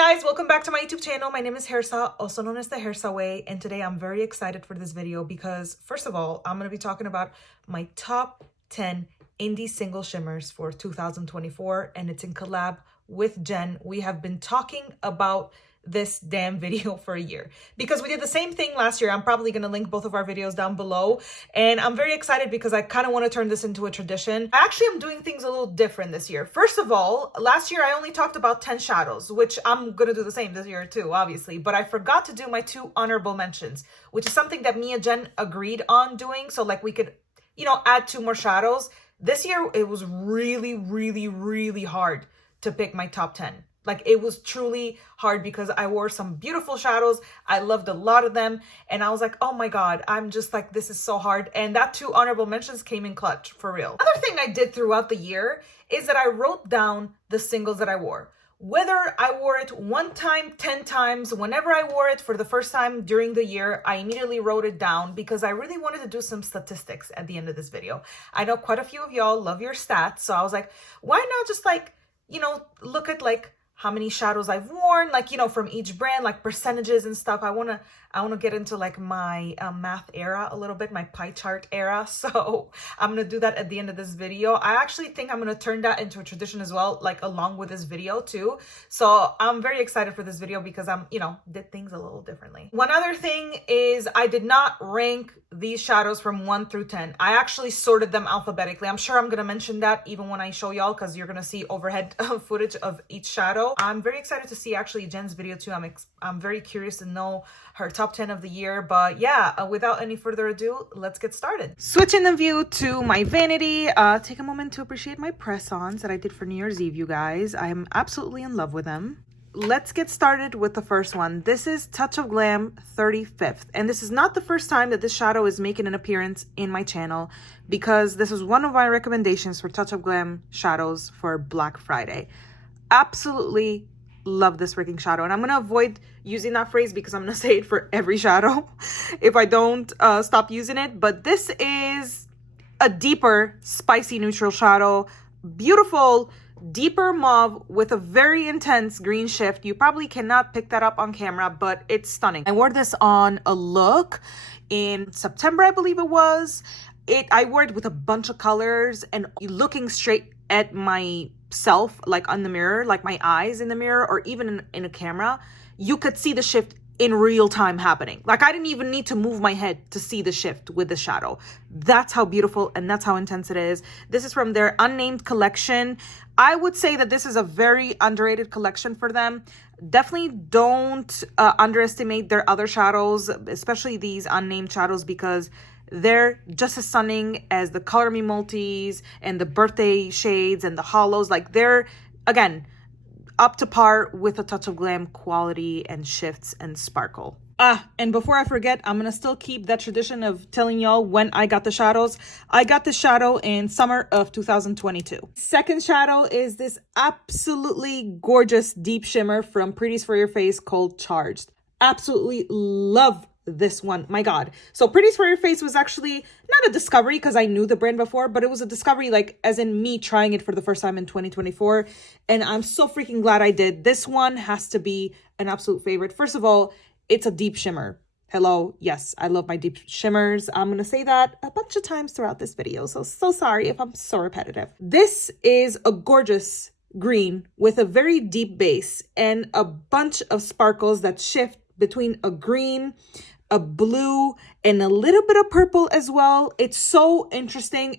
guys, welcome back to my YouTube channel. My name is Hairsa, also known as the Hairsa Way, and today I'm very excited for this video because first of all, I'm going to be talking about my top 10 indie single shimmers for 2024, and it's in collab with Jen. We have been talking about this damn video for a year because we did the same thing last year. I'm probably going to link both of our videos down below, and I'm very excited because I kind of want to turn this into a tradition. I actually am doing things a little different this year. First of all, last year I only talked about 10 shadows, which I'm going to do the same this year too, obviously, but I forgot to do my 2 honorable mentions, which is something that me and Jen agreed on doing, so like we could, you know, add 2 more shadows. This year it was really hard to pick my top 10. Like, it was truly hard because I wore some beautiful shadows. I loved a lot of them. And I was like, oh my God, I'm just like, this is so hard. And that 2 honorable mentions came in clutch, for real. Another thing I did throughout the year is that I wrote down the singles that I wore. Whether I wore it 1 time, 10 times, whenever I wore it for the first time during the year, I immediately wrote it down because I really wanted to do some statistics at the end of this video. I know quite a few of y'all love your stats. So I was like, why not just like, you know, look at like how many shadows I've worn, like, you know, from each brand, like percentages and stuff. I wanna get into like my math era a little bit, my pie chart era. So I'm gonna do that at the end of this video. I actually think I'm gonna turn that into a tradition as well, like along with this video too. So I'm very excited for this video because I'm, you know, did things a little differently. One other thing is I did not rank these shadows from 1 through 10. I actually sorted them alphabetically. I'm sure I'm gonna mention that even when I show y'all, because you're gonna see overhead footage of each shadow. I'm very excited to see actually Jen's video too. I'm very curious to know her top 10 of the year. But yeah, without any further ado, let's get started. Switching the view to my vanity. Take a moment to appreciate my press-ons that I did for New Year's Eve, you guys. I am absolutely in love with them. Let's get started with the first one. This is Touch of Glam 35th. And this is not the first time that this shadow is making an appearance in my channel because this is one of my recommendations for Touch of Glam shadows for Black Friday. Absolutely love this freaking shadow, and I'm gonna avoid using that phrase because I'm gonna say it for every shadow if I don't stop using it. But this is a deeper spicy neutral shadow, beautiful deeper mauve with a very intense green shift. You probably cannot pick that up on camera, but it's stunning. I wore this on a look in September, I believe it was. I wore it with a bunch of colors and looking straight at myself, like on the mirror, like my eyes in the mirror, or even in a camera, you could see the shift in real time happening. Like, I didn't even need to move my head to see the shift with the shadow. That's how beautiful and that's how intense it is. This is from their unnamed collection. I would say that this is a very underrated collection for them. Definitely don't underestimate their other shadows, especially these unnamed shadows, because they're just as stunning as the Color Me Multis and the birthday shades and the hollows. Like, they're, again, up to par with a Touch of Glam quality and shifts and sparkle. And before I forget, I'm gonna still keep that tradition of telling y'all when I got the shadows. I got the shadow in summer of 2022. Second shadow is this absolutely gorgeous deep shimmer from Pretties for Your Face called Charged. Absolutely love this one. My God. So Pretties for Your Face was actually not a discovery because I knew the brand before, but it was a discovery like as in me trying it for the first time in 2024. And I'm so freaking glad I did. This one has to be an absolute favorite. First of all, it's a deep shimmer. Hello. Yes, I love my deep shimmers. I'm going to say that a bunch of times throughout this video. So sorry if I'm so repetitive. This is a gorgeous green with a very deep base and a bunch of sparkles that shift between a green, a blue, and a little bit of purple as well. It's so interesting.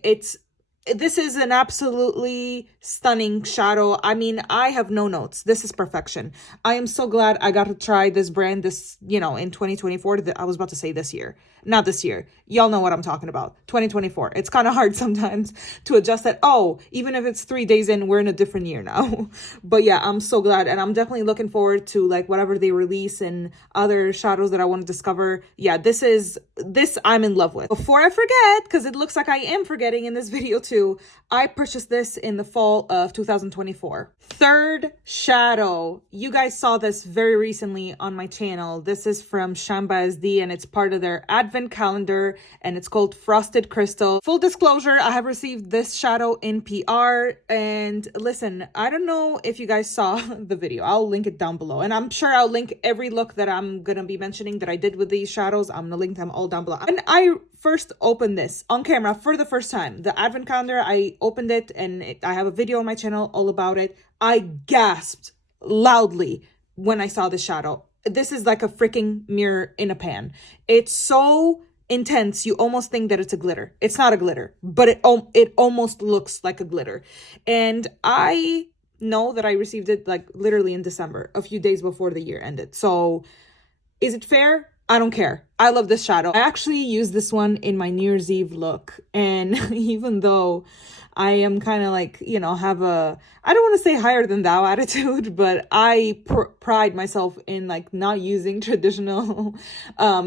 This is an absolutely stunning shadow. I mean, I have no notes. This is perfection. I am so glad I got to try this brand this, you know, in 2024. I was about to say this year. Not this year. Y'all know what I'm talking about. 2024. It's kind of hard sometimes to adjust that. Oh, even if it's 3 days in, we're in a different year now. But yeah, I'm so glad. And I'm definitely looking forward to like whatever they release and other shadows that I want to discover. Yeah, this I'm in love with. Before I forget, because it looks like I am forgetting in this video too, 2. I purchased this in the fall of 2024. Third shadow. You guys saw this very recently on my channel. This is from Shamba SD and it's part of their advent calendar and it's called Frosted Crystal. Full disclosure, I have received this shadow in PR, and listen, I don't know if you guys saw the video. I'll link it down below, and I'm sure I'll link every look that I'm gonna be mentioning that I did with these shadows. I'm gonna link them all down below. And I first opened this on camera for the first time, the advent calendar, I opened it and I have a video on my channel all about it. I gasped loudly when I saw the shadow. This is like a freaking mirror in a pan. It's so intense, you almost think that it's a glitter. It's not a glitter, but it almost looks like a glitter. And I know that I received it like literally in December, a few days before the year ended. So is it fair? I don't care. I love this shadow. I actually used this one in my New Year's Eve look. And even though I am kind of like, you know, have a, I don't want to say higher than thou attitude, but I pride myself in like not using traditional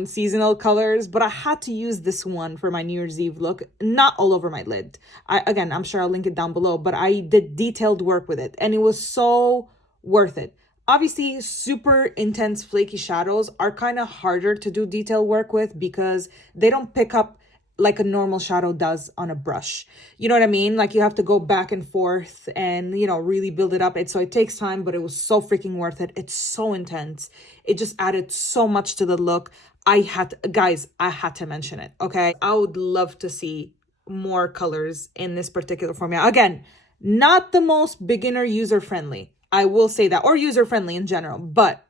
seasonal colors. But I had to use this one for my New Year's Eve look, not all over my lid. Again, I'm sure I'll link it down below, but I did detailed work with it and it was so worth it. Obviously, super intense flaky shadows are kind of harder to do detail work with because they don't pick up like a normal shadow does on a brush. You know what I mean? Like you have to go back and forth and, you know, really build it up. So it takes time, but it was so freaking worth it. It's so intense. It just added so much to the look. Guys, I had to mention it, okay? I would love to see more colors in this particular formula. Again, not the most beginner user-friendly. I will say that, or user-friendly in general, but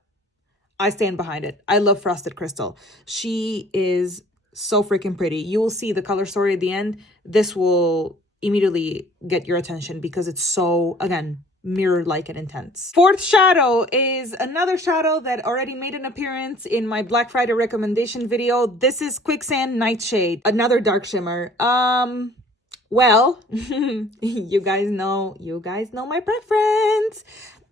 I stand behind it. I love Frosted Crystal. She is so freaking pretty. You will see the color story at the end. This will immediately get your attention because it's so, again, mirror-like and intense. Fourth shadow is another shadow that already made an appearance in my Black Friday recommendation video. This is Quicksand Nightshade, another dark shimmer. Well, you guys know my preference.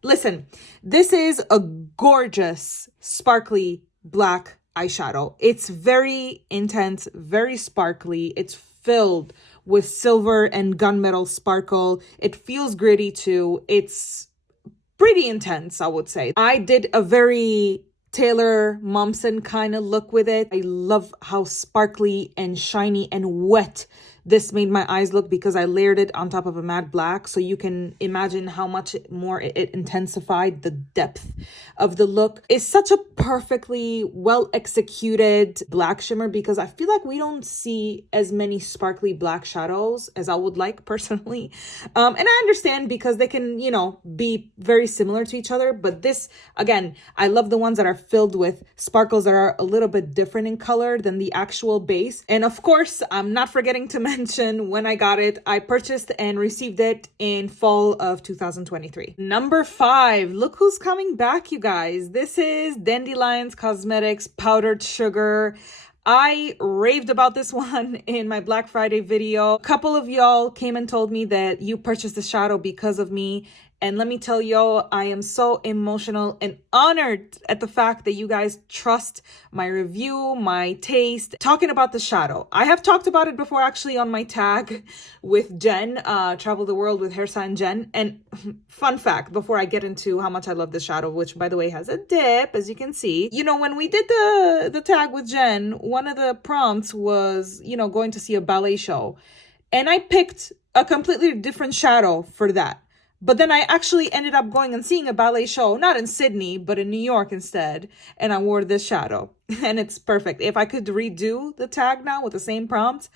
Listen, this is a gorgeous, sparkly black eyeshadow. It's very intense, very sparkly. It's filled with silver and gunmetal sparkle. It feels gritty too. It's pretty intense, I would say. I did a very Taylor Momsen kind of look with it. I love how sparkly and shiny and wet this made my eyes look because I layered it on top of a matte black. So you can imagine how much more it intensified the depth of the look. It's such a perfectly well executed black shimmer because I feel like we don't see as many sparkly black shadows as I would like personally. And I understand because they can, you know, be very similar to each other. But this, again, I love the ones that are filled with sparkles that are a little bit different in color than the actual base. And of course, I'm not forgetting to mention when I got it. I purchased and received it in fall of 2023. Number 5, look who's coming back, you guys. This is Dandelions Cosmetics Powdered Sugar. I raved about this one in my Black Friday video. A couple of y'all came and told me that you purchased the shadow because of me. And let me tell y'all, I am so emotional and honored at the fact that you guys trust my review, my taste. Talking about the shadow, I have talked about it before actually on my tag with Jen, Travel the World with Hairsa and Jen. And fun fact, before I get into how much I love this shadow, which by the way has a dip, as you can see. You know, when we did the tag with Jen, one of the prompts was, you know, going to see a ballet show. And I picked a completely different shadow for that. But then I actually ended up going and seeing a ballet show, not in Sydney, but in New York instead. And I wore this shadow and it's perfect. If I could redo the tag now with the same prompts,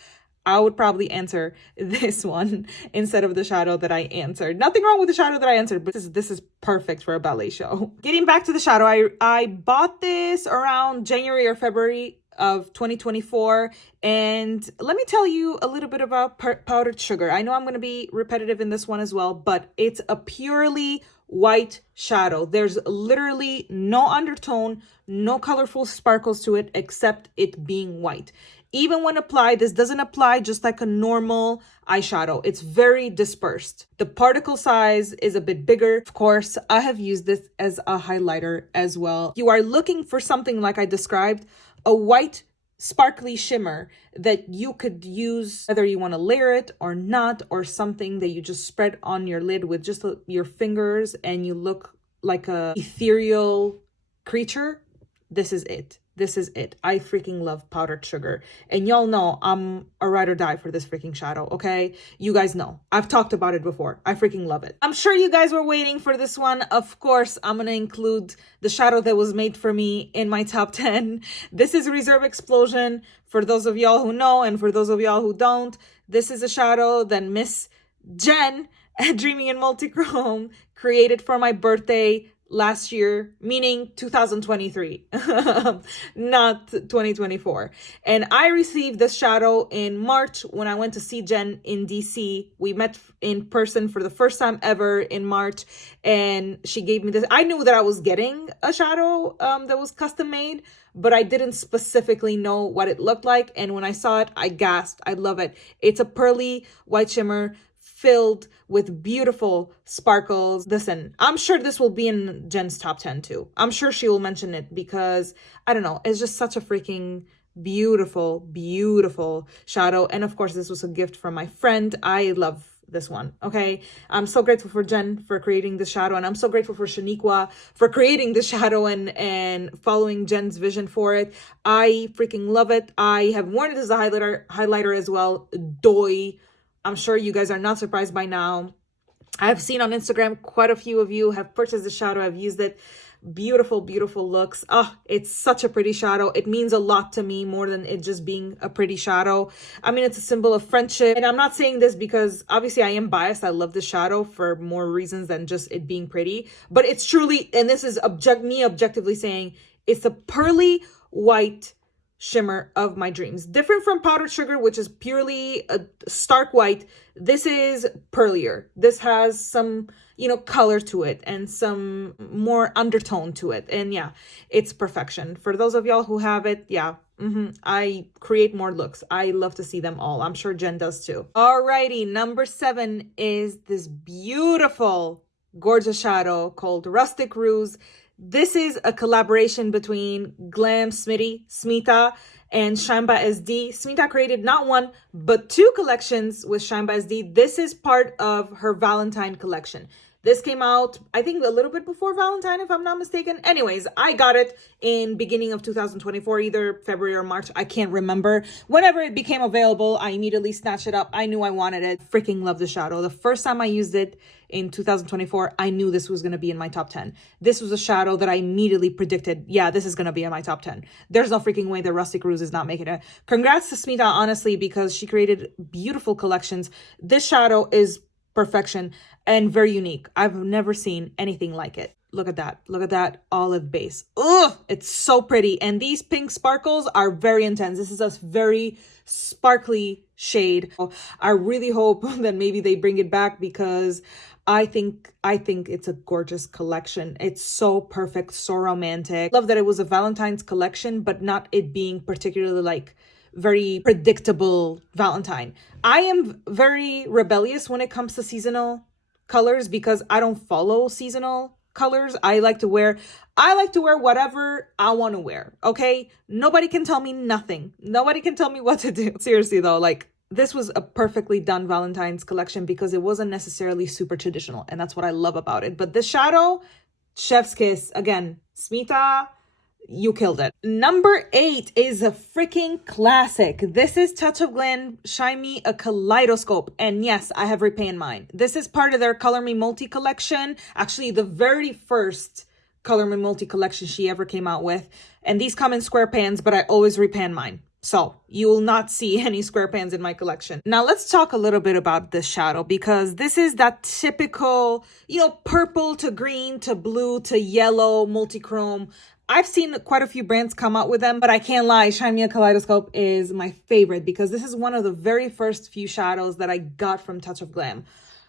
I would probably answer this one instead of the shadow that I answered. Nothing wrong with the shadow that I answered, but this is perfect for a ballet show. Getting back to the shadow, I bought this around January or February of 2024, and let me tell you a little bit about powdered sugar. I know I'm going to be repetitive in this one as well, but it's a purely white shadow. There's literally no undertone, no colorful sparkles to it except it being white. Even when applied, this doesn't apply just like a normal eyeshadow. It's very dispersed. The particle size is a bit bigger. Of course, I have used this as a highlighter as well. You are looking for something like I described, a white sparkly shimmer that you could use whether you want to layer it or not, or something that you just spread on your lid with just your fingers and you look like a ethereal creature. This is it. This is it. I freaking love powdered sugar. And y'all know I'm a ride or die for this freaking shadow, okay? You guys know. I've talked about it before. I freaking love it. I'm sure you guys were waiting for this one. Of course, I'm gonna include the shadow that was made for me in my top 10. This is Reserve Explosion. For those of y'all who know, and for those of y'all who don't, this is a shadow that Miss Jen at Dreaming in Multichrome created for my birthday last year, meaning 2023, not 2024. And I received this shadow in March when I went to see Jen in DC. We met in person for the first time ever in March, and she gave me this. I knew that I was getting a shadow that was custom made, but I didn't specifically know what it looked like. And when I saw it, I gasped. I love it. It's a pearly white shimmer filled with beautiful sparkles. Listen, I'm sure this will be in Jen's top 10 too. I'm sure she will mention it because, I don't know, it's just such a freaking beautiful, beautiful shadow. And of course, this was a gift from my friend. I love this one, okay? I'm so grateful for Jen for creating this shadow, and I'm so grateful for Shaniqua for creating this shadow and following Jen's vision for it. I freaking love it. I have worn it as a highlighter as well. Doy. I'm sure you guys are not surprised by now. I've seen on Instagram quite a few of you have purchased the shadow. I've used it. Beautiful, beautiful looks. Oh, it's such a pretty shadow. It means a lot to me, more than it just being a pretty shadow. I mean, it's a symbol of friendship. And I'm not saying this because obviously I am biased. I love this shadow for more reasons than just it being pretty. But it's truly, and this is me objectively saying, it's a pearly white shimmer of my dreams. Different from powdered sugar, which is purely a stark white. This is pearlier. This has some, you know, color to it and some more undertone to it. And yeah, it's perfection. For those of y'all who have it, yeah, I create more looks. I love to see them all. I'm sure Jen does too. Alrighty, number 7 is this beautiful, gorgeous shadow called Rustic Ruse. This is a collaboration between Glam Smita and Shamba SD. Smita created not one, but 2 collections with Shamba SD. This is part of her Valentine collection. This came out, I think, a little bit before Valentine, if I'm not mistaken. Anyways, I got it in beginning of 2024, either February or March. I can't remember. Whenever it became available, I immediately snatched it up. I knew I wanted it. Freaking love the shadow. The first time I used it in 2024, I knew this was going to be in my top 10. This was a shadow that I immediately predicted, yeah, this is going to be in my top 10. There's no freaking way that Rustic Ruse is not making it. Congrats to Smita, honestly, because she created beautiful collections. This shadow is perfection and very unique. I've never seen anything like it. Look at that. Look at that olive base. Ugh, it's so pretty. And these pink sparkles are very intense. This is a very sparkly shade. I really hope that maybe they bring it back because I think it's a gorgeous collection. It's so perfect, so romantic. Love that it was a Valentine's collection, but not it being particularly like very predictable Valentine. I am very rebellious when it comes to seasonal colors because I don't follow seasonal colors. I like to wear whatever I want to wear. Okay? Nobody can tell me nothing. Nobody can tell me what to do. Seriously though, like this was a perfectly done Valentine's collection because it wasn't necessarily super traditional, and that's what I love about it. But this shadow, chef's kiss. Again, Smita, you killed it. Number 8 is a freaking classic. This is Touch of Glam Shine Me a Kaleidoscope. And yes, I have repanned mine. This is part of their Color Me Multi collection. Actually, the very first Color Me Multi collection she ever came out with. And these come in square pans, but I always repan mine. So you will not see any square pans in my collection. Now let's talk a little bit about this shadow because this is that typical, you know, purple to green to blue to yellow multi-chrome. I've seen quite a few brands come out with them, but I can't lie, Shine Me a Kaleidoscope is my favorite because this is one of the very first few shadows that I got from Touch of Glam.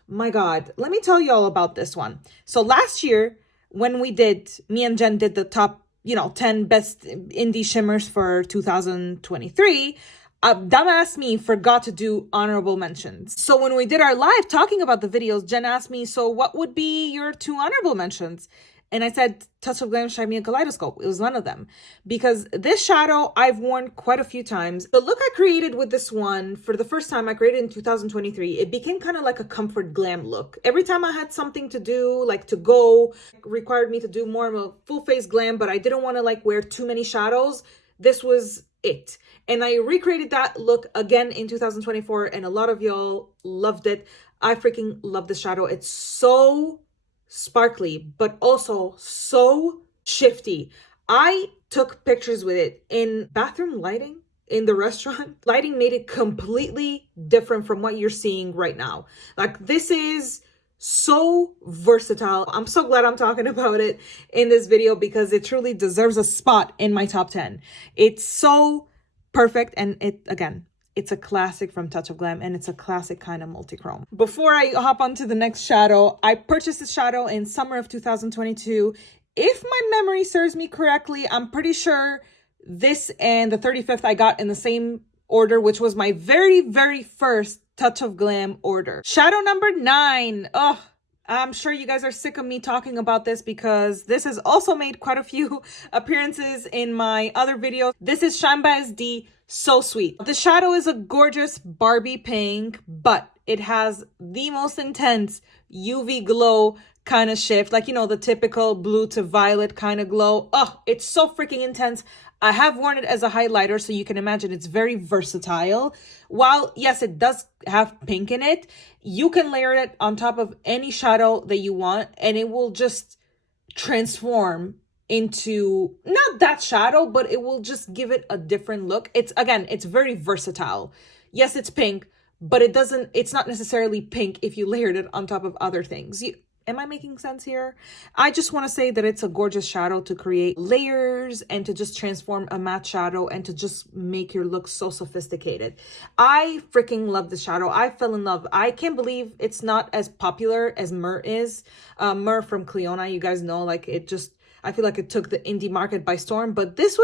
My God, let me tell you all about this one. So last year, when me and Jen did the top, 10 best indie shimmers for 2023, dumbass me forgot to do honorable mentions. So when we did our live talking about the videos, Jen asked me, so what would be your 2 honorable mentions? and I said, Touch of Glam, Shine Me a Kaleidoscope. It was one of them. Because this shadow I've worn quite a few times. The look I created with this one, for the first time I created in 2023, it became kind of like a comfort glam look. Every time I had something to do, like to go, required me to do more of a full face glam, but I didn't want to like wear too many shadows, this was it. And I recreated that look again in 2024, and a lot of y'all loved it. I freaking love this shadow. It's so sparkly, but also so shifty. I took pictures with it in bathroom lighting in the restaurant. Lighting made it completely different from what you're seeing right now. Like, this is so versatile. I'm so glad I'm talking about it in this video because it truly deserves a spot in my top 10. It's so perfect, and it, again, it's a classic from Touch of Glam, and it's a classic kind of multi-chrome. Before I hop on to the next shadow, I purchased this shadow in summer of 2022. If my memory serves me correctly, I'm pretty sure this and the 35th I got in the same order, which was my very, very first Touch of Glam order. Shadow number 9. Oh, I'm sure you guys are sick of me talking about this because this has also made quite a few appearances in my other videos. This is Shine by SD. So sweet. The shadow is a gorgeous Barbie pink, but it has the most intense UV glow kind of shift. Like, you know, the typical blue to violet kind of glow. Oh, it's so freaking intense. I have worn it as a highlighter, so you can imagine it's very versatile. While, yes, it does have pink in it, you can layer it on top of any shadow that you want, and it will just transform into not that shadow, but it will just give it a different look. It's, again, it's very versatile. Yes, it's pink, but it's not necessarily pink if you layered it on top of other things. Am I making sense here? I just want to say that it's a gorgeous shadow to create layers and to just transform a matte shadow and to just make your look so sophisticated. I freaking love the shadow. I fell in love. I can't believe it's not as popular as Myrrh is. Myrrh from Cleona, you guys know, like, it just, I feel like it took the indie market by storm, but this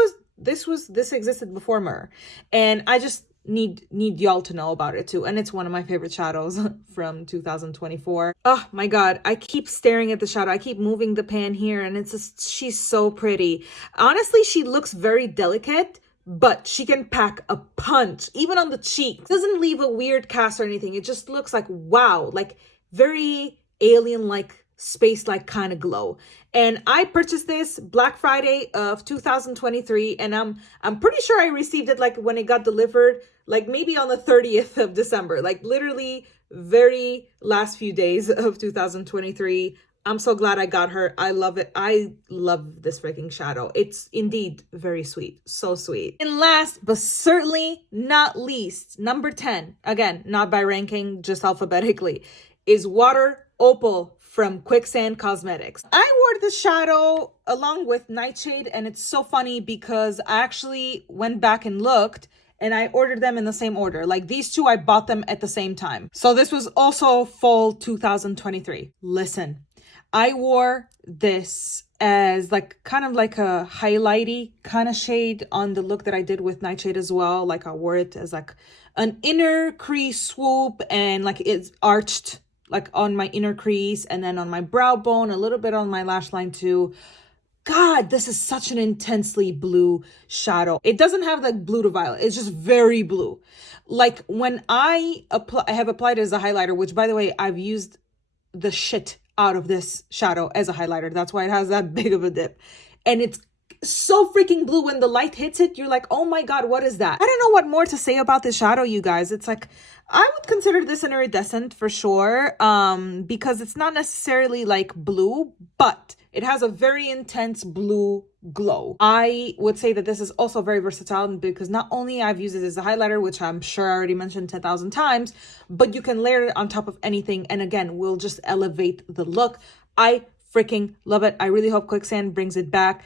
existed before Myrrh, and I just need y'all to know about it too. And it's one of my favorite shadows from 2024. Oh my god, I keep staring at the shadow. I keep moving the pan here, and it's just, she's so pretty. Honestly, she looks very delicate, but she can pack a punch even on the cheek. It doesn't leave a weird cast or anything. It just looks like, wow, like very alien-like, space-like kind of glow. And I purchased this Black Friday of 2023, and I'm pretty sure I received it like when it got delivered, like maybe on the 30th of December, like literally very last few days of 2023. I'm so glad I got her. I love it. I love this freaking shadow. It's indeed very sweet. So sweet. And last but certainly not least, number 10, again, not by ranking, just alphabetically, is Water Opal from Quicksand Cosmetics. I wore the shadow along with Nightshade, and it's so funny because I actually went back and looked, and I ordered them in the same order. Like, these two, I bought them at the same time. So this was also fall 2023. Listen, I wore this as like kind of like a highlighty kind of shade on the look that I did with Nightshade as well. Like, I wore it as like an inner crease swoop, and like it's arched like on my inner crease and then on my brow bone, a little bit on my lash line too. God, this is such an intensely blue shadow. It doesn't have like blue to violet. It's just very blue. Like, when I have applied it as a highlighter, which, by the way, I've used the shit out of this shadow as a highlighter. That's why it has that big of a dip. And it's so freaking blue. When the light hits it, you're like, oh my god, what is that? I don't know what more to say about this shadow, you guys. It's like, I would consider this an iridescent for sure, because it's not necessarily like blue, but it has a very intense blue glow. I would say that this is also very versatile because not only I've used it as a highlighter, which I'm sure I already mentioned 10,000 times, but you can layer it on top of anything, and again, will just elevate the look. I freaking love it. I really hope Quicksand brings it back.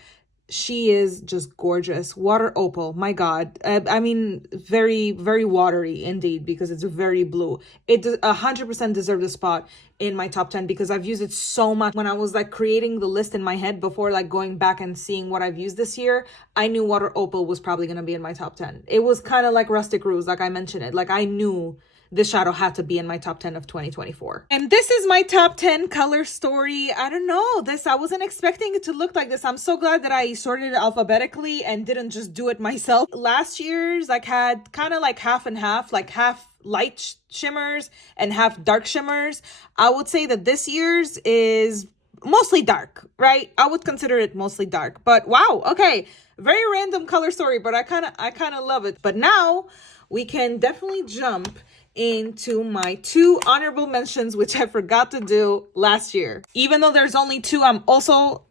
She is just gorgeous. Water Opal, my god. I mean, very, very watery indeed, because it's very blue. It 100% deserves a spot in my top 10 because I've used it so much. When I was like creating the list in my head before like going back and seeing what I've used this year, I knew Water Opal was probably going to be in my top 10. It was kind of like Rustic Ruse, like I mentioned it. Like, I knew this shadow had to be in my top 10 of 2024. And this is my top 10 color story. I don't know, I wasn't expecting it to look like this. I'm so glad that I sorted it alphabetically and didn't just do it myself. Last year's like had kind of like half and half, like half light shimmers and half dark shimmers. I would say that this year's is mostly dark, right? I would consider it mostly dark, but wow, okay, very random color story, but I kind of love it. But now we can definitely jump into my 2 honorable mentions, which I forgot to do last year. Even though there's only 2, I'm also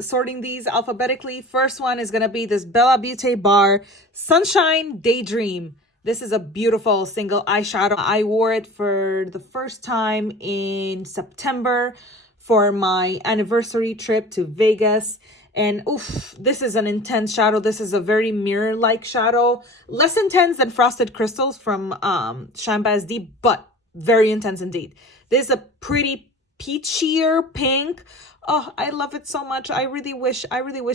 sorting these alphabetically. First one is gonna be this Bella Beaute Bar Sunshine Daydream. This is a beautiful single eyeshadow. I wore it for the first time in September for my anniversary trip to Vegas. And oof, this is an intense shadow. This is a very mirror-like shadow. Less intense than Frosted Crystals from Shine by SD, but very intense indeed. This is a pretty peachier pink. Oh, I love it so much. I really wish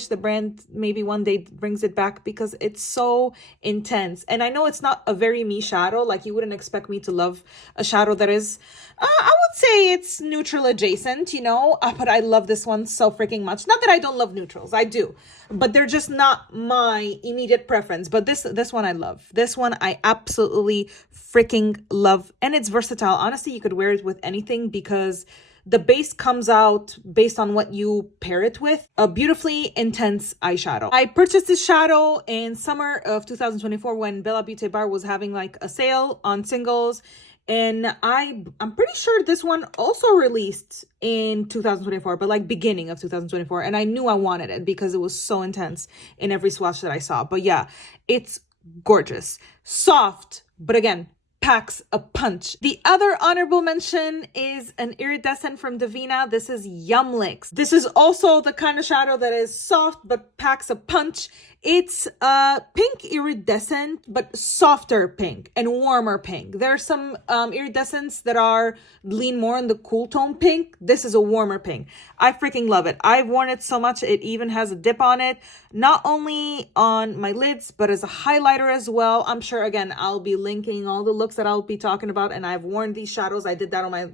the brand maybe one day brings it back because it's so intense. And I know it's not a very me shadow. Like you wouldn't expect me to love a shadow that is, I would say it's neutral adjacent, you know, but I love this one so freaking much. Not that I don't love neutrals, I do, but they're just not my immediate preference. But this one I love. This one I absolutely freaking love. And it's versatile. Honestly, you could wear it with anything because the base comes out based on what you pair it with. A beautifully intense eyeshadow. I purchased this shadow in summer of 2024 when Bella Beaute Bar was having like a sale on singles. And I'm pretty sure this one also released in 2024, but like beginning of 2024. And I knew I wanted it because it was so intense in every swatch that I saw. But yeah, it's gorgeous. Soft, but again, packs a punch. The other honorable mention is an iridescent from Devinah. This is Yumlicks. This is also the kind of shadow that is soft but packs a punch. It's a pink iridescent, but softer pink and warmer pink. There are some iridescents that lean more on the cool tone pink. This is a warmer pink. I freaking love it. I've worn it so much. It even has a dip on it, not only on my lids, but as a highlighter as well. I'm sure, again, I'll be linking all the looks that I'll be talking about. And I've worn these shadows. I did that on my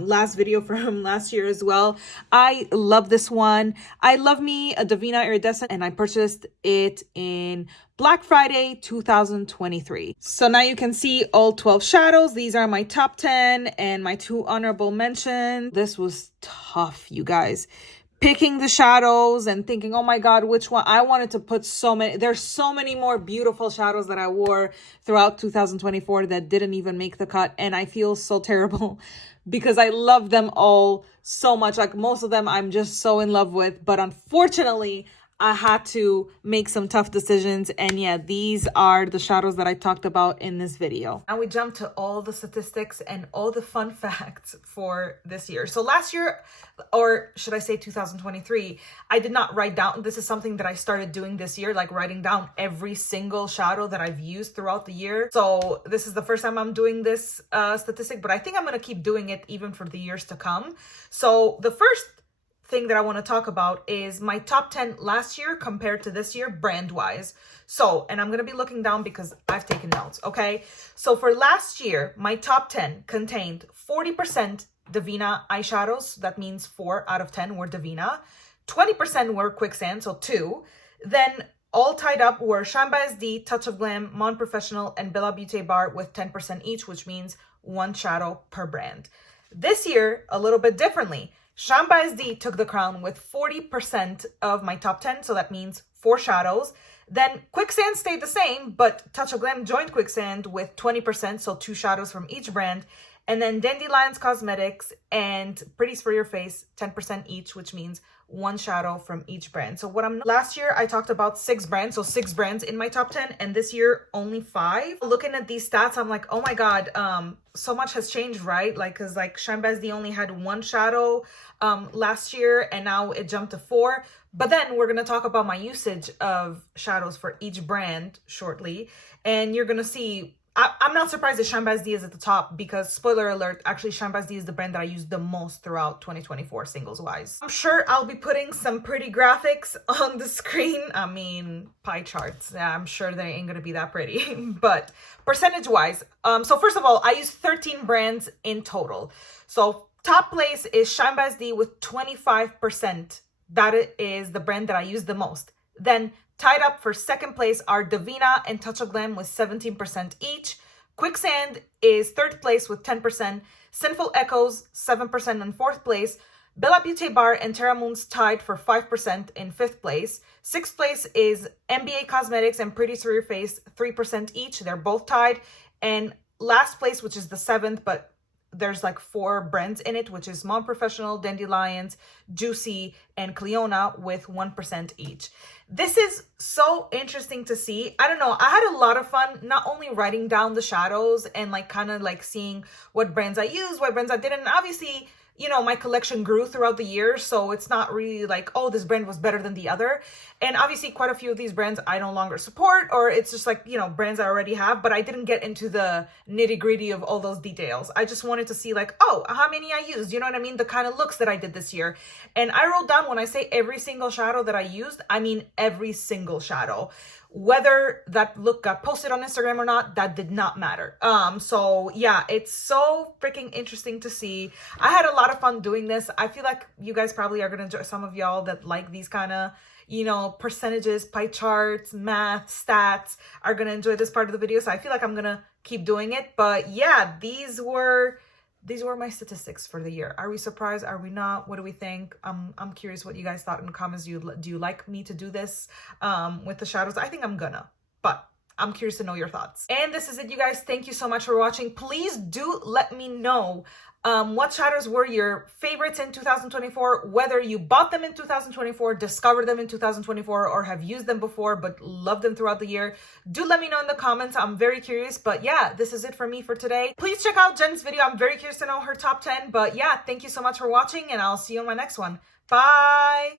last video from last year as well. I love this one. I love me a Devinah iridescent, and I purchased it in Black Friday 2023. So now you can see all 12 shadows. These are my top 10 and my 2 honorable mentions. This was tough, you guys. Picking the shadows and thinking, oh my God, which one? I wanted to put so many. There's so many more beautiful shadows that I wore throughout 2024 that didn't even make the cut. And I feel so terrible because I love them all so much. Like most of them I'm just so in love with. But unfortunately, I had to make some tough decisions. And yeah, these are the shadows that I talked about in this video. Now we jump to all the statistics and all the fun facts for this year. So last year, or should I say 2023, I did not write down. This is something that I started doing this year, like writing down every single shadow that I've used throughout the year. So this is the first time I'm doing this statistic, but I think I'm going to keep doing it even for the years to come. So the first thing that I want to talk about is my top 10 last year compared to this year brand wise. So, and I'm going to be looking down because I've taken notes. Okay. So for last year, my top 10 contained 40% Devinah eyeshadows. That means 4 out of 10 were Devinah. 20% were Quicksand. So 2. Then all tied up were Shine by SD, Touch of Glam, Mon Professional, and Bella Beaute Bar with 10% each, which means 1 shadow per brand. This year, a little bit differently. Shine by SD took the crown with 40% of my top 10, so that means 4 shadows. Then Quicksand stayed the same, but Touch of Glam joined Quicksand with 20%, so 2 shadows from each brand. And then Dandelions Cosmetics and Pretties for Your Face, 10% each, which means 1 shadow from each brand. So last year I talked about 6 brands, so 6 brands in my top 10, and this year only 5. Looking at these stats, I'm like, oh my God, so much has changed, right? Like, cause like Shine by SD only had 1 shadow last year, and now it jumped to 4. But then we're gonna talk about my usage of shadows for each brand shortly, and you're gonna see I'm not surprised that Shine Baz D is at the top because, spoiler alert, actually Shine Baz D is the brand that I use the most throughout 2024 singles wise. I'm sure I'll be putting some pretty graphics on the screen. I mean, pie charts. Yeah, I'm sure they ain't gonna be that pretty. But percentage wise, so first of all, I use 13 brands in total. So top place is Shine Baz D with 25%. That is the brand that I use the most. Then tied up for second place are Devinah and Touch of Glam with 17% each. Quicksand is third place with 10%. Sinful Echoes, 7% in fourth place. Bella Beaute Bar and Terra Moons tied for 5% in fifth place. Sixth place is NBA Cosmetics and Pretties for Your Face, 3% each. They're both tied. And last place, which is the seventh, but there's like 4 brands in it, which is Mom Professional, Dandelions, Juicy, and Cleona with 1% each. This is so interesting to see. I don't know. I had a lot of fun not only writing down the shadows and like kind of like seeing what brands I used, what brands I didn't. And obviously, you know, my collection grew throughout the year, so it's not really like, oh, this brand was better than the other. And obviously quite a few of these brands I no longer support, or it's just like, you know, brands I already have, but I didn't get into the nitty gritty of all those details. I just wanted to see like, oh, how many I used, you know what I mean? The kind of looks that I did this year. And I wrote down, when I say every single shadow that I used, I mean every single shadow. Whether that look got posted on Instagram or not, that did not matter. So yeah, it's so freaking interesting to see. I had a lot of fun doing this. I feel like you guys probably are gonna enjoy, some of y'all that like these kind of, you know, percentages, pie charts, math, stats are gonna enjoy this part of the video. So I feel like I'm gonna keep doing it. But yeah, these were my statistics for the year. Are we surprised? Are we not? What do we think? I'm curious what you guys thought in the comments. Do you like me to do this with the shadows? I think I'm gonna, but I'm curious to know your thoughts. And this is it, you guys. Thank you so much for watching. Please do let me know what shadows were your favorites in 2024, whether you bought them in 2024, discovered them in 2024, or have used them before but loved them throughout the year. Do let me know in the comments. I'm very curious. But yeah, this is it for me for today. Please check out Jen's video. I'm very curious to know her top 10. But yeah, thank you so much for watching, and I'll see you on my next one. Bye!